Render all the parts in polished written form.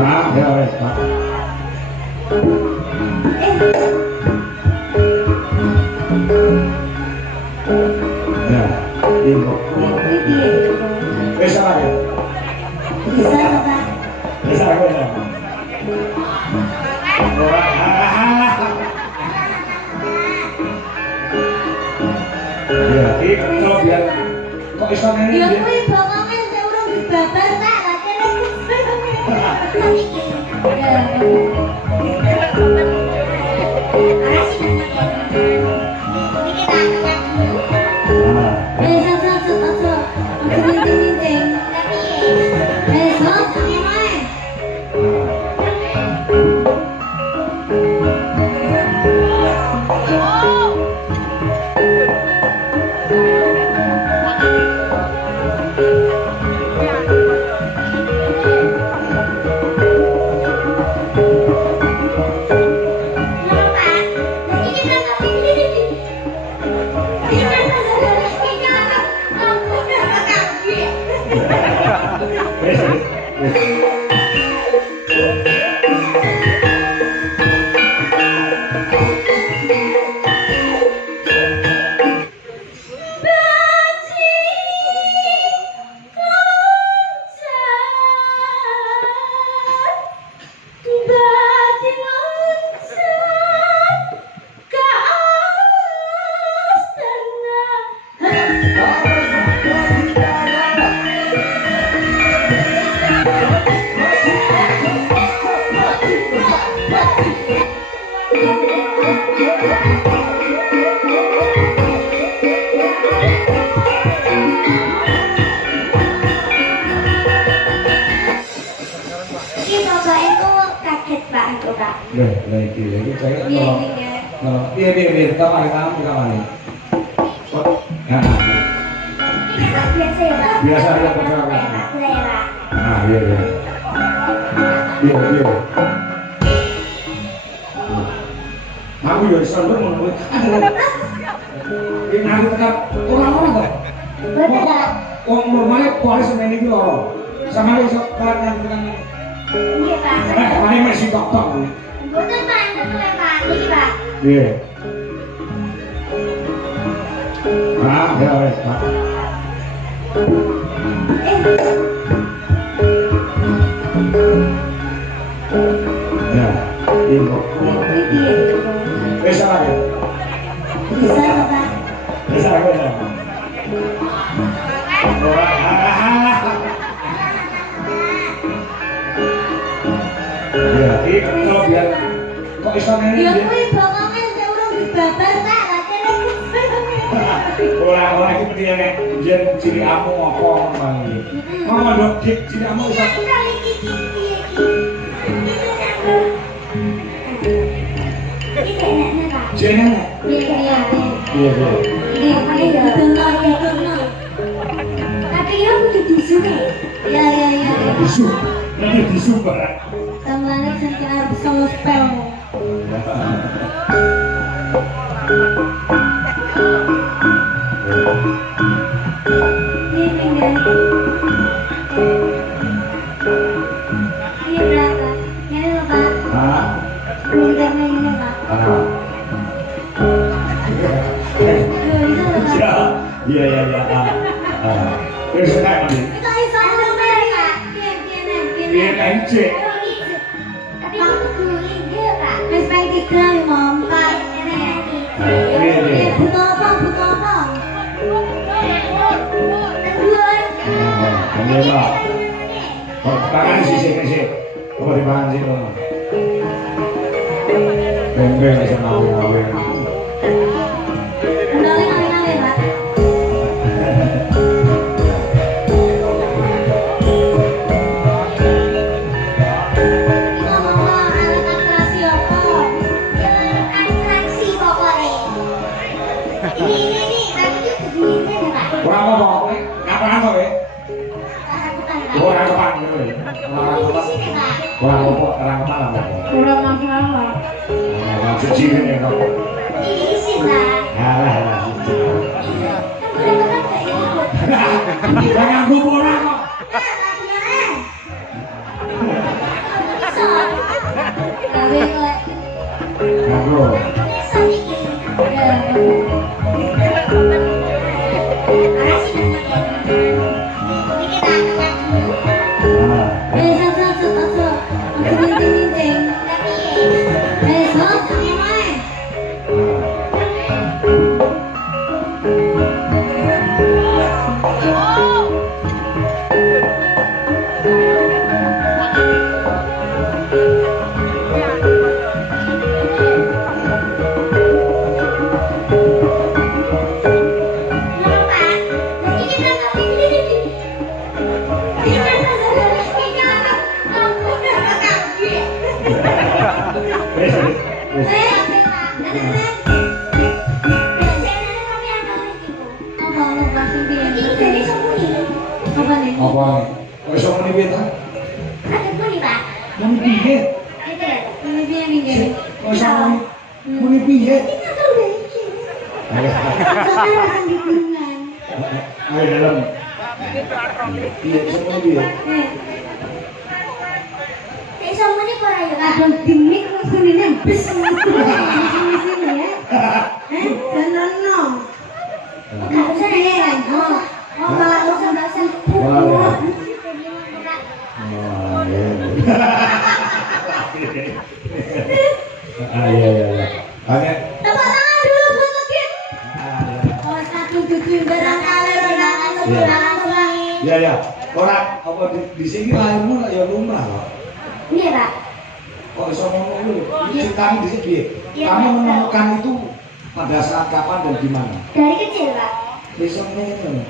Ah, ya wes, Pak. Ya, ibu. Bisa ya? Bisa, Pak. Bisa aku ya. Ya, ini kalau biar kok iso ngene Ya dia. kuwi bokonge sing urung dibabas tak lha kene. Ya. Lagi saya kalau biar kamar ini. Nah, Biasa ya, Pak. biasa aja persoalan. Selera. Nah, iya. Aku ya selalu menurut. Ini aku tetap orang-orang kok. Betul. Wong normalnya polis main itu loh. Sama iso kan. Iya, Pak. Mari masih tok-tok. Betul, Pak. Betul, Pak. Ini, Pak. Iya. Ah, ya wes, Pak. Ya, ibu. Bisa ya? Bisa, Pak. Bisa aku ya? Ya, ini kalau biar kok iso ngene Ya dia. kuwi bokonge sing urung dibabas tak lha kene. Ora iki piye nek yen ciri amu apa ngono iki. Ngono ndok dik ciri amu iso. Jenenge. Iya. Tapi ya kudu disuke. Ya. Bisu. Nanti bisu barang. Samlane sing arep solo spell. Ini berapa? Ini loh, Pak. Hah? Bintangnya ini, Pak. Bisa loh, Pak. Iya. Wis nek mandi. Itu iso sampai ya. Piye encik. Tapi aku kudu liga, Pak. Wis pengen digram Mom, Pak. Butuh apa? Ini Pak. Tangan sisi. Apa di bahan sih dong? Bembeng aja ngawe. Nawe, Pak. Ora apa-apa, ngapain kok ya? Ora apa-apa. Ora apa-apa, terang malam. Kurang masalah. Maksud cilik ya kok. Isi lah. Halah. Jangan ngomong ora kok. Wes. Apa nih? Kok iso muni piye ta? Muni piye? Kok iso muni piye? Ayo dalam. Piye iso muni piye? Aduh, gini kuninnya bis sini ya. Jangan no. Enggak usah ya. Oh, malah usah bahasa. Iya. Hanya Tepuk tangan dulu buat Legit. Oh, satu tujuh barangkali renangan sebulan selang. ya. Ora apa di sini lahirmu ya lumrah kok. Iya, Pak. Kok iso ngomong dulu? Kamu di sini piye? Kamu menemukan itu pada saat kapan dan di mana? Dari kecil, Pak. Iso ngene.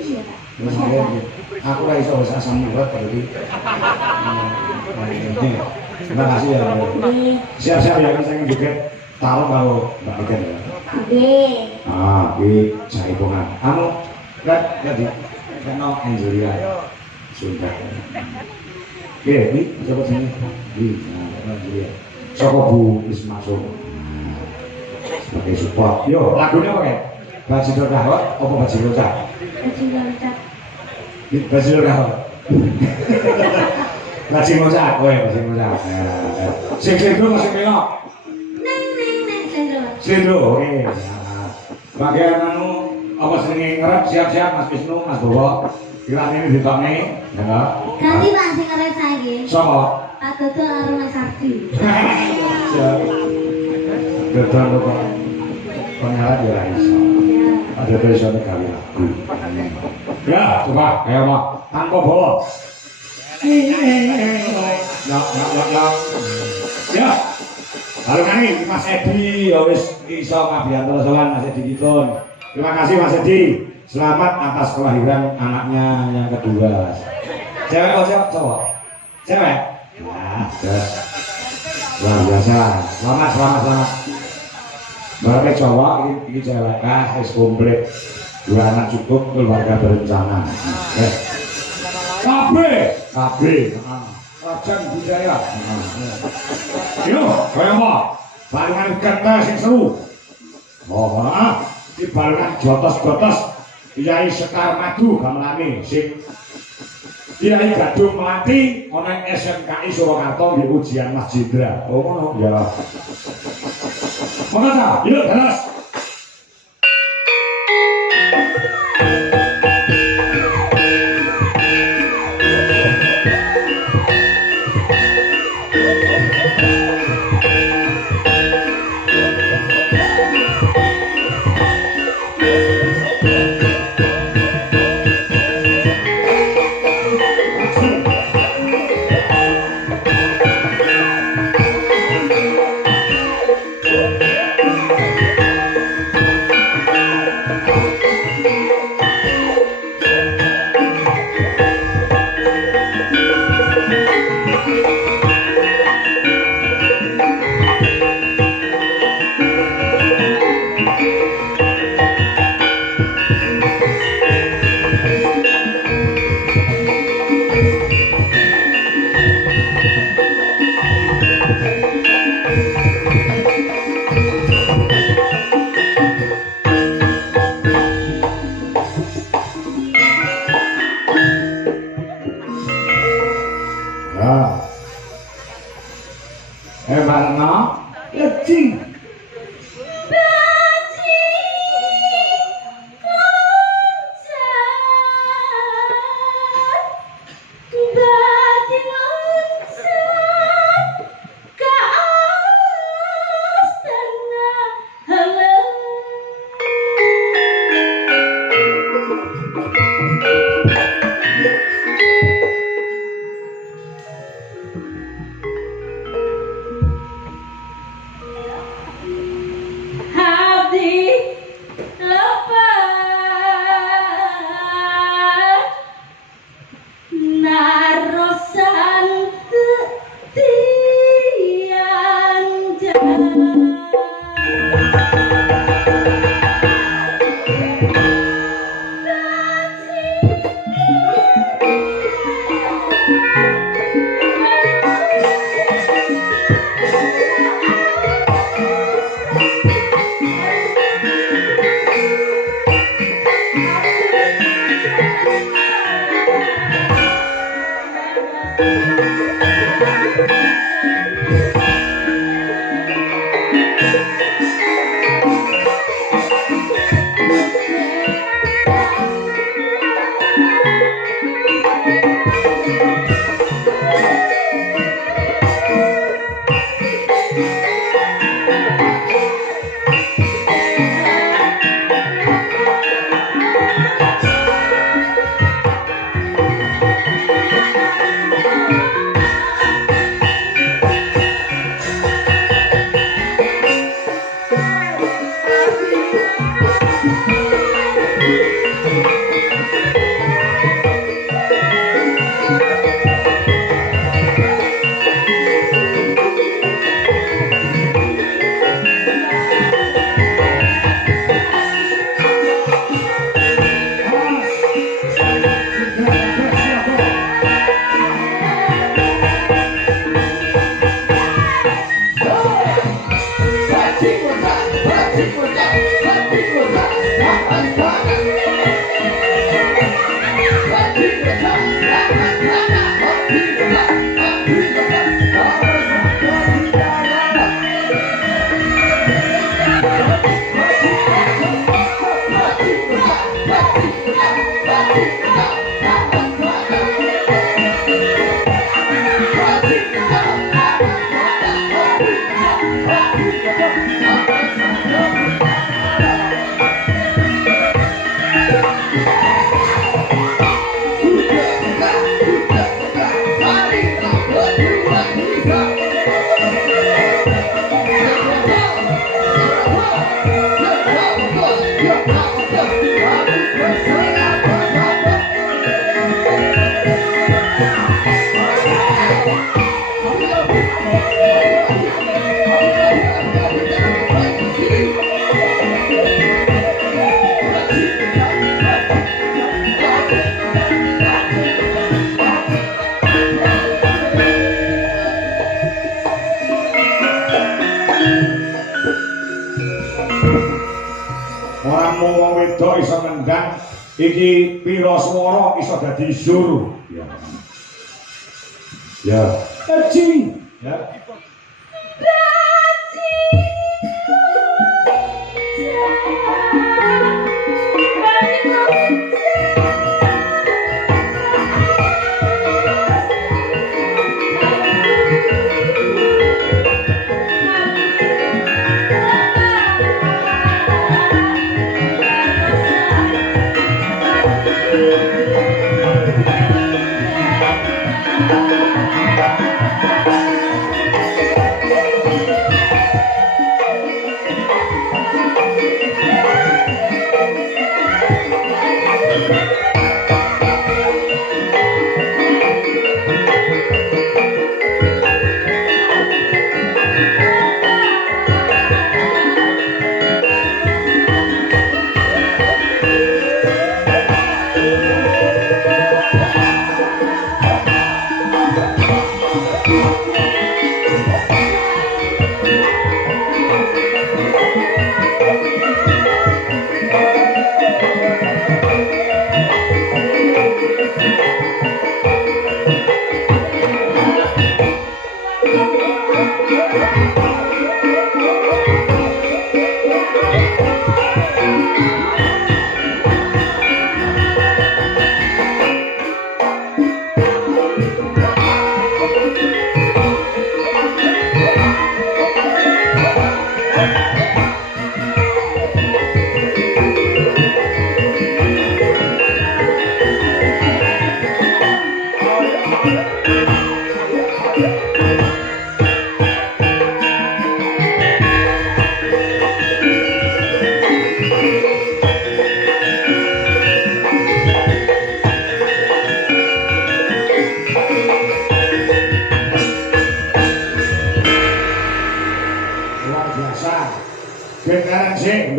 Iya, Pak. Wis ngene. Aku ora iso wis asam urat tadi. Terima kasih ya. Siap-siap ya saya juga taruh kalau Mbak Iken ya. Oke. Ini jaipongan. Kamu kan tadi kenal Angelina Sunda. Oke, ini coba sini. Nah, Angelina. Soko Bu Ismaso sebagai support. Yo, lagunya apa kayak? Bajidor Kahot, apa Bajidor Cak? Bajidor Kahot. Bajidor Cak, kowe Bajidor Cak. Sing sendro masih melok. Sendro. Sendro, oke. Bagian anu apa senenge ngerep siap-siap Mas Wisnu, Mas Bowo. Kiran ini ditokne, ya. Ganti Pak sing ngerep saiki. Sopo? Pak Dodo karo Mas Ardi. Dodol kok. Pengalat ya iso. Ada besok gawe lagu. Ya, coba ayo Pak. Tanpa bawa. Ya. Halo Kani, Mas Edi, ya wis iso ngabiyanto sowan Mas Edi Dikon. Terima kasih Mas Edi. Selamat atas kelahiran anaknya yang kedua. Cewek atau cowok? Cewek? Ya, terus. Luar biasa. Selamat. Berarti cowok, ini cewek. Wis komplit. 2 anak cukup, keluarga berencana. KB. Rajan budaya. Yo, kaya apa? Barengan kata sing seru. Oh, di barengan jotos-jotos Kiai Sekar Madu gamelane sing Kiai Gadung Melati ana SMKI Surakarta di ujian Mas Jendra. Oh, ngono. Ya. Monggo, yuk terus. Iki piro swara iso dadi zur. Ya. Ya. Eci. Ya.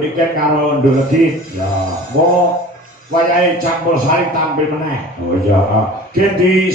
Tiket karo Ndulegi. Ya, mau wayahe campur sari tampil meneh. Oh iya, gen di